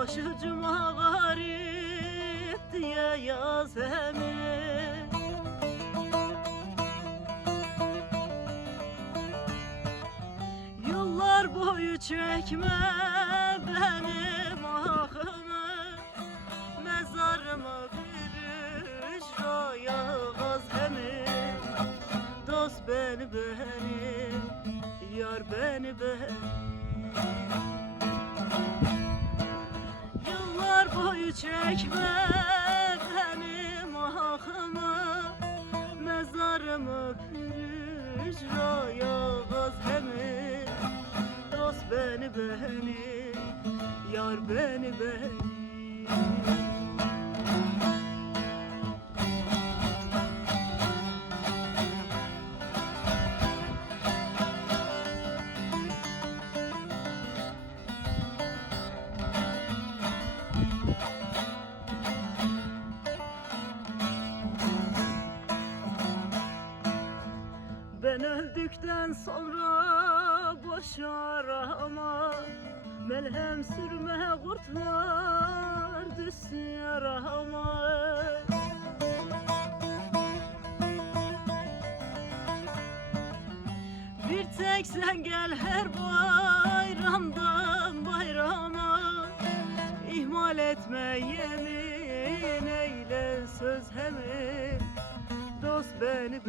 Başucuma garip diye yaz emin. Yıllar boyu çekme benim ahımı, mezarıma bir hücraya gaz emin. Dost beni, yar beni. Yıllar boyu çekme benim ahımı, mezarımı bir hücraya gaz emin. Dost beni, yar beni. Ben öldükten sonra boş arama, melhem sürme kurtlar düşsün yarama. Bir tek sen gel her bayramdan bayrama, ihmal etme yemin eyle söz hemin. Dost beni,